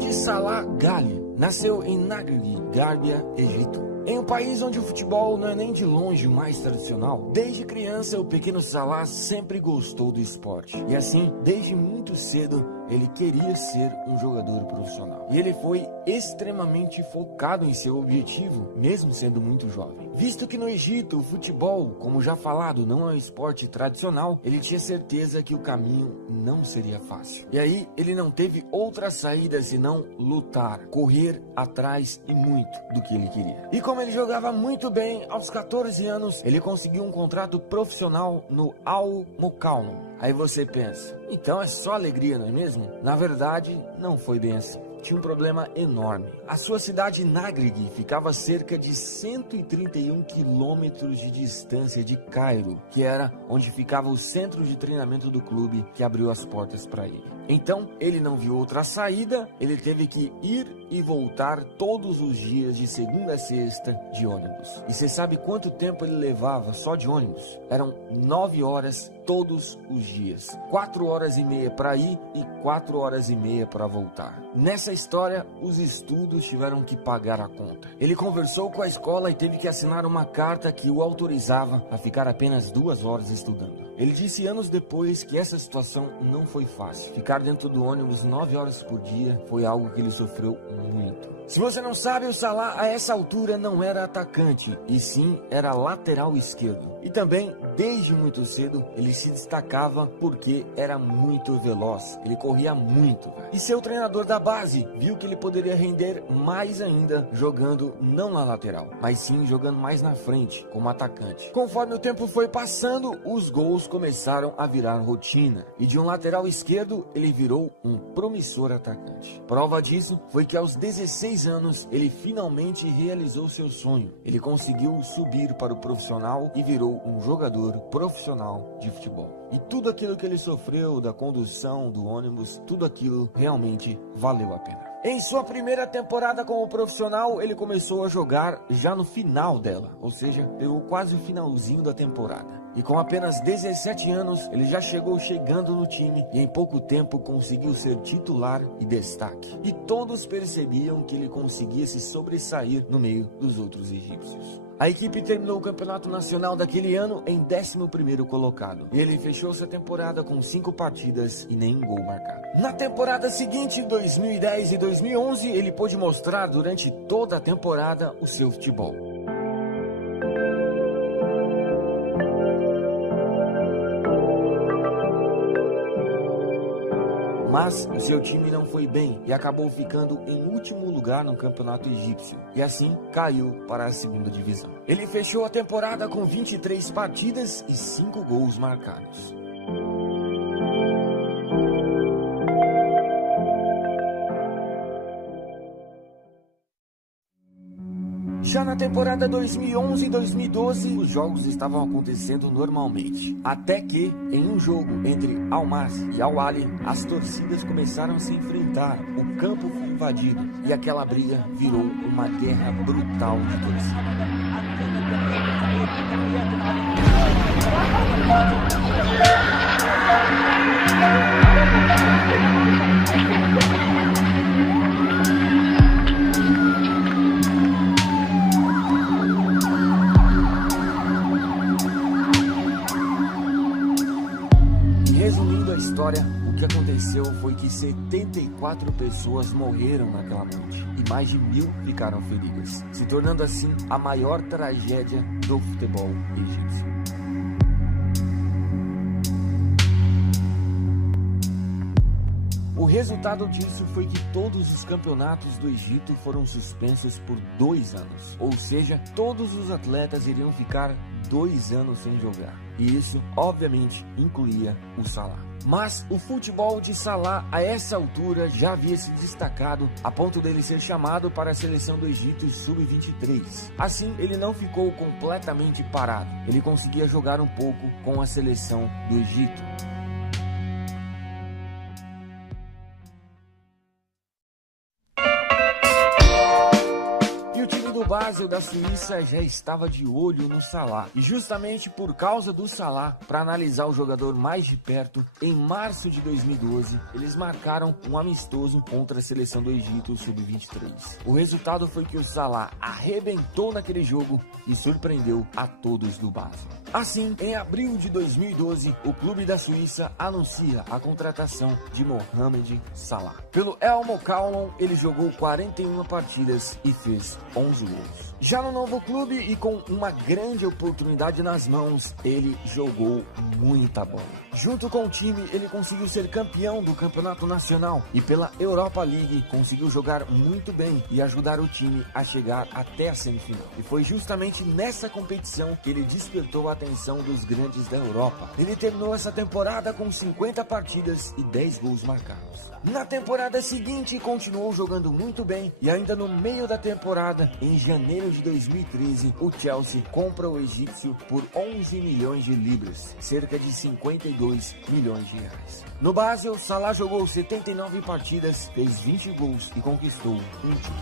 de Salah Ghali nasceu em Nagreg, Gárbia, Egito. Em um país onde o futebol não é nem de longe o mais tradicional, desde criança o pequeno Salah sempre gostou do esporte. E assim, desde muito cedo, ele queria ser um jogador profissional. E ele foi extremamente focado em seu objetivo, mesmo sendo muito jovem. Visto que no Egito o futebol, como já falado, não é um esporte tradicional, ele tinha certeza que o caminho não seria fácil. E aí ele não teve outra saída senão lutar, correr atrás e muito do que ele queria. E como ele jogava muito bem, aos 14 anos ele conseguiu um contrato profissional no Al Mukawam. Aí você pensa, então é só alegria, não é mesmo? Na verdade, não foi bem assim. Tinha um problema enorme. A sua cidade Nagreg ficava a cerca de 131 quilômetros de distância de Cairo, que era onde ficava o centro de treinamento do clube que abriu as portas para ele. Então, ele não viu outra saída, ele teve que ir e voltar todos os dias de segunda a sexta de ônibus. E você sabe quanto tempo ele levava só de ônibus? Eram 9 horas todos os dias. 4 horas e meia para ir e 4 horas e meia para voltar. Nessa história, os estudos tiveram que pagar a conta. Ele conversou com a escola e teve que assinar uma carta que o autorizava a ficar apenas 2 horas estudando. Ele disse anos depois que essa situação não foi fácil. Ficar dentro do ônibus 9 horas por dia foi algo que ele sofreu muito. Se você não sabe, o Salah a essa altura não era atacante, e sim era lateral esquerdo. E também, desde muito cedo, ele se destacava porque era muito veloz, ele corria muito. E seu treinador da base viu que ele poderia render mais ainda jogando não na lateral, mas sim jogando mais na frente, como atacante. Conforme o tempo foi passando, os gols começaram a virar rotina, e de um lateral esquerdo, ele virou um promissor atacante. Prova disso foi que aos 16 anos, ele finalmente realizou seu sonho. Ele conseguiu subir para o profissional e virou um jogador profissional de futebol. E tudo aquilo que ele sofreu da condução do ônibus, tudo aquilo realmente valeu a pena. Em sua primeira temporada como profissional, ele começou a jogar já no final dela, ou seja, pegou quase o finalzinho da temporada. E com apenas 17 anos, ele já chegando no time e em pouco tempo conseguiu ser titular e destaque. E todos percebiam que ele conseguia se sobressair no meio dos outros egípcios. A equipe terminou o campeonato nacional daquele ano em 11º colocado. E ele fechou sua temporada com 5 partidas e nenhum gol marcado. Na temporada seguinte, 2010 e 2011, ele pôde mostrar durante toda a temporada o seu futebol. Mas o seu time não foi bem e acabou ficando em último lugar no campeonato egípcio e assim caiu para a segunda divisão. Ele fechou a temporada com 23 partidas e 5 gols marcados. Já na temporada 2011 e 2012, os jogos estavam acontecendo normalmente. Até que, em um jogo entre Al-Mas e Al-Ahly, as torcidas começaram a se enfrentar. O campo foi invadido e aquela briga virou uma guerra brutal de torcida. Resumindo a história, o que aconteceu foi que 74 pessoas morreram naquela noite e mais de 1000 ficaram feridas, se tornando assim a maior tragédia do futebol egípcio. O resultado disso foi que todos os campeonatos do Egito foram suspensos por 2 anos, ou seja, todos os atletas iriam ficar 2 anos sem jogar. E isso, obviamente, incluía o Salah. Mas o futebol de Salah, a essa altura, já havia se destacado a ponto dele ser chamado para a seleção do Egito Sub-23. Assim, ele não ficou completamente parado. Ele conseguia jogar um pouco com a seleção do Egito. Basel da Suíça já estava de olho no Salah, e justamente por causa do Salah, para analisar o jogador mais de perto, em março de 2012, eles marcaram um amistoso contra a seleção do Egito sub-23. O resultado foi que o Salah arrebentou naquele jogo e surpreendeu a todos do Basel. Assim, em abril de 2012, o clube da Suíça anuncia a contratação de Mohamed Salah. Pelo El Mokaonon, ele jogou 41 partidas e fez 11 gols. Já no novo clube e com uma grande oportunidade nas mãos, ele jogou muita bola. Junto com o time, ele conseguiu ser campeão do campeonato nacional e pela Europa League conseguiu jogar muito bem e ajudar o time a chegar até a semifinal. E foi justamente nessa competição que ele despertou a atenção dos grandes da Europa. Ele terminou essa temporada com 50 partidas e 10 gols marcados. Na temporada seguinte, continuou jogando muito bem e ainda no meio da temporada, em janeiro de 2013, o Chelsea compra o egípcio por 11 milhões de libras, cerca de 52 milhões de reais. No Basel, Salah jogou 79 partidas, fez 20 gols e conquistou um título.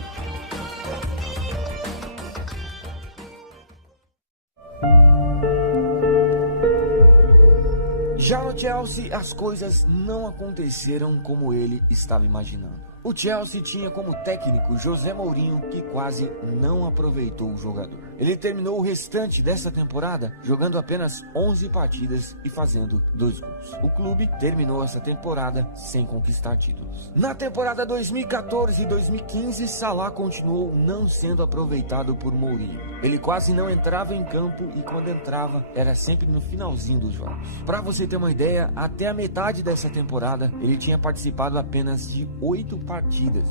Já no Chelsea, as coisas não aconteceram como ele estava imaginando. O Chelsea tinha como técnico José Mourinho, que quase não aproveitou o jogador. Ele terminou o restante dessa temporada jogando apenas 11 partidas e fazendo 2 gols. O clube terminou essa temporada sem conquistar títulos. Na temporada 2014 e 2015, Salah continuou não sendo aproveitado por Mourinho. Ele quase não entrava em campo e quando entrava era sempre no finalzinho dos jogos. Para você ter uma ideia, até a metade dessa temporada ele tinha participado apenas de 8 partidas.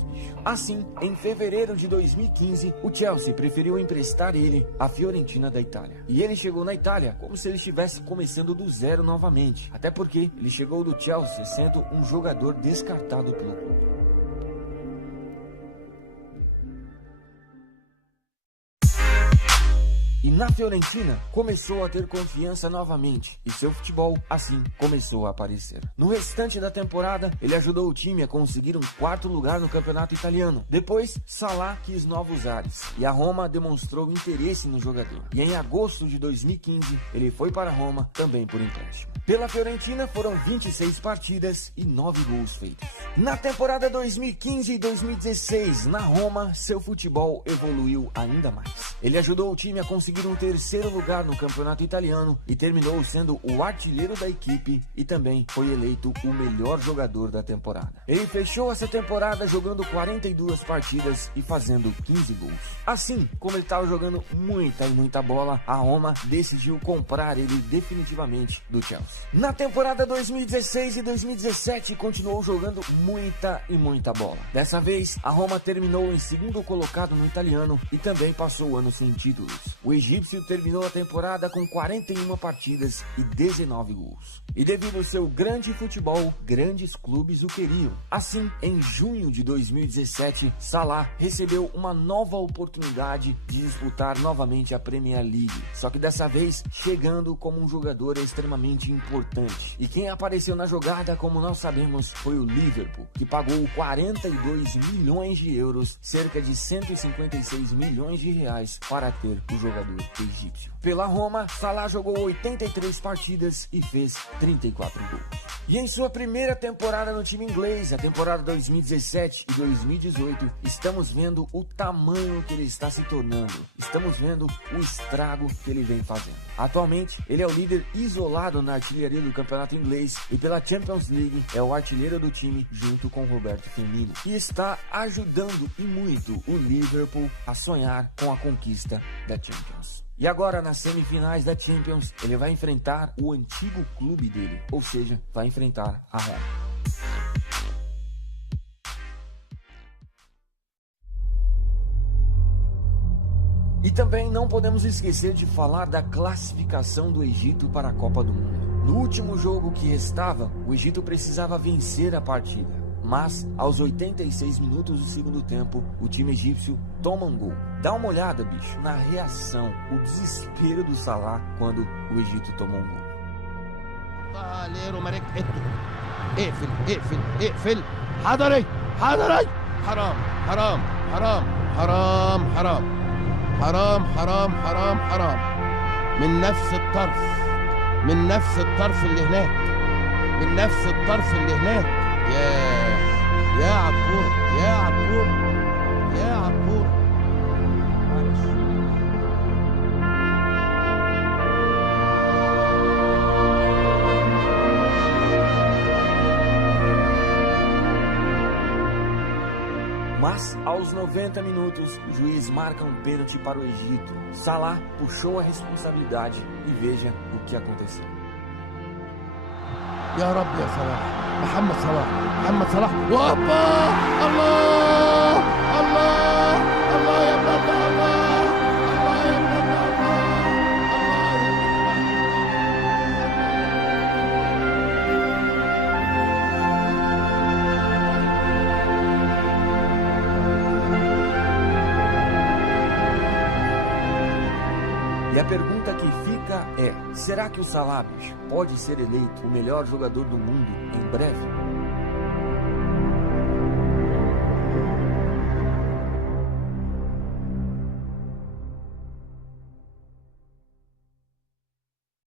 Assim, em fevereiro de 2015, o Chelsea preferiu emprestar ele à Fiorentina da Itália. E ele chegou na Itália como se ele estivesse começando do zero novamente, até porque ele chegou do Chelsea sendo um jogador descartado pelo clube. E na Fiorentina começou a ter confiança novamente e seu futebol assim começou a aparecer. No restante da temporada ele ajudou o time a conseguir um 4º lugar no campeonato italiano. Depois Salah quis novos ares e a Roma demonstrou interesse no jogador. E em agosto de 2015 ele foi para a Roma também por empréstimo. Pela Fiorentina foram 26 partidas e 9 gols feitos. Na temporada 2015 e 2016, na Roma, seu futebol evoluiu ainda mais. Ele ajudou o time a conseguir um 3º lugar no campeonato italiano e terminou sendo o artilheiro da equipe e também foi eleito o melhor jogador da temporada. Ele fechou essa temporada jogando 42 partidas e fazendo 15 gols. Assim, como ele estava jogando muita bola, a Roma decidiu comprar ele definitivamente do Chelsea. Na temporada 2016 e 2017 continuou jogando muita bola. Dessa vez, a Roma terminou em 2º colocado no italiano e também passou o ano sem títulos. O egípcio terminou a temporada com 41 partidas e 19 gols. E devido ao seu grande futebol, grandes clubes o queriam. Assim, em junho de 2017, Salah recebeu uma nova oportunidade de disputar novamente a Premier League. Só que dessa vez, chegando como um jogador extremamente importante. E quem apareceu na jogada, como nós sabemos, foi o Liverpool, que pagou 42 milhões de euros, cerca de 156 milhões de reais, para ter o jogador egípcio. Pela Roma, Salah jogou 83 partidas e fez 34 gols. E em sua primeira temporada no time inglês, a temporada 2017 e 2018, estamos vendo o tamanho que ele está se tornando. Estamos vendo o estrago que ele vem fazendo. Atualmente, ele é o líder isolado na artilharia do campeonato inglês e pela Champions League é o artilheiro do time junto com Roberto Firmino. E está ajudando e muito o Liverpool a sonhar com a conquista da Champions. E agora, nas semifinais da Champions, ele vai enfrentar o antigo clube dele, ou seja, vai enfrentar a Roma. E também não podemos esquecer de falar da classificação do Egito para a Copa do Mundo. No último jogo que restava, o Egito precisava vencer a partida. Mas, aos 86 minutos do segundo tempo, o time egípcio toma um gol. Dá uma olhada, bicho, na reação, o desespero do Salah quando o Egito tomou um gol. حرام حرام حرام حرام. من نفس الطرف، من نفس الطرف اللي هناك، من نفس الطرف اللي هناك. يا عبور، يا عبور، يا عبور. معلش. Mas, aos 90 minutos, o juiz marca um pênalti para o Egito. Salah puxou a responsabilidade e veja o que aconteceu. يا رب يا صلاح، محمد صلاح، محمد صلاح. وابا الله الله الله يا ابن الله، الله يا ابن الله، الله يا E a pergunta que fica é: será que o Salah pode ser eleito o melhor jogador do mundo em breve?